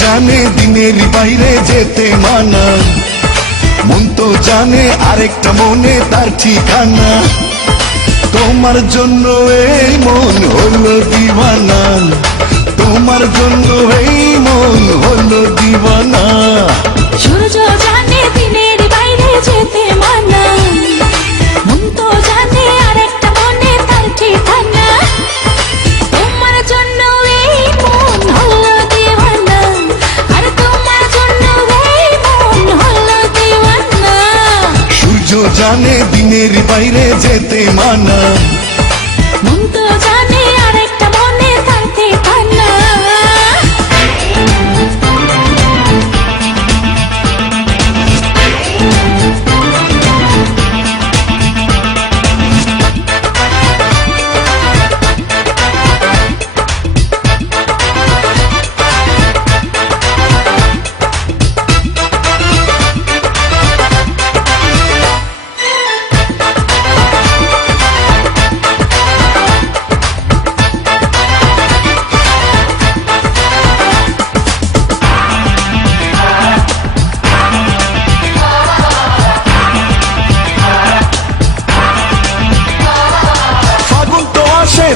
জানে দিনের বাইরে যেতে মানা, মন তো জানে আরেকটা মনে তার ঠিকানা। তোমার জন্য এই মন হলো দিওয়ানা, তোমার জন্য এই মন হলো দিওয়ানা। সূর্য জানে দিনের বাইরে যেতে মানা, মন তো জানে আরেকটা মনে তার ঠিকানা। তোমার জন্য এই মন হলো দিওয়ানা, আর তোমার জন্য এই মন হলো দিওয়ানা। সূর্য জানে দিনের বাইরে যেতে মানা, মন তো জানে আরেকটা মনে তার ঠিকানা।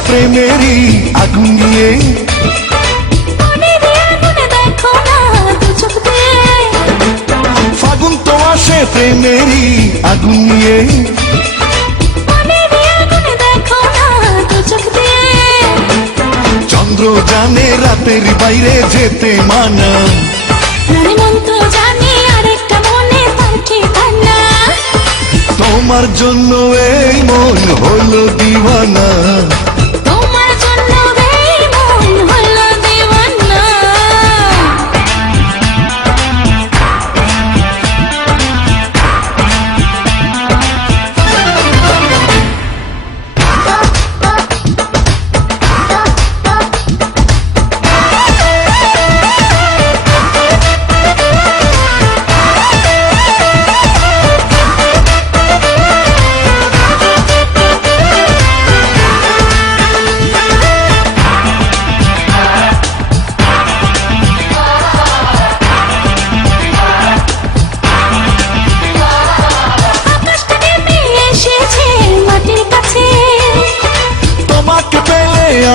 প্রেমেরই আগুন নিয়ে, দেখো না দু চোখ দিয়ে, ফাগুন তো আসে প্রেমেরই আগুন নিয়ে। দেখো না দু চোখ দিয়ে, চন্দ্র জানে রাতের বাইরে যেতে মানা, মন তো জানে আরেকটা মনে তার ঠিকানা। তোমার জন্য এই মন হলো দিওয়ানা, তোমার জন্য এই মন হলো দিওয়ানা।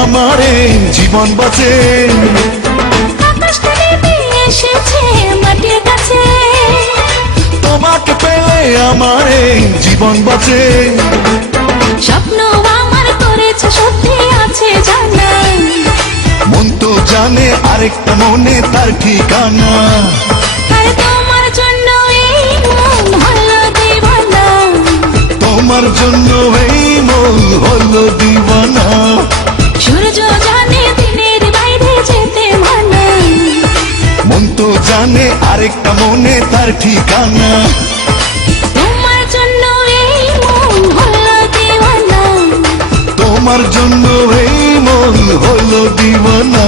আমারে জীবন বাঁচে, আকাশটা নেমে এসেছে মাটির কাছে, তোমাকে পেলে আমারে জীবন বাঁচে। স্বপ্ন আমার করেছে সত্যি আছে জানা, মন তো জানে আরেকটা মনে তার ঠিকানা। আর তোমার জন্য এই মন হলো দিওয়ানা, তোমার জন্য এই মন হলো দিওয়ানা। সূর্য জানে দিনের বাইরে যেতে মানা, মন তো জানে আরেকটা মনে তার ঠিকানা। তোমার জন্য এই মন হলো দিওয়ানা, তোমার জন্য এই মন হলো দিওয়ানা।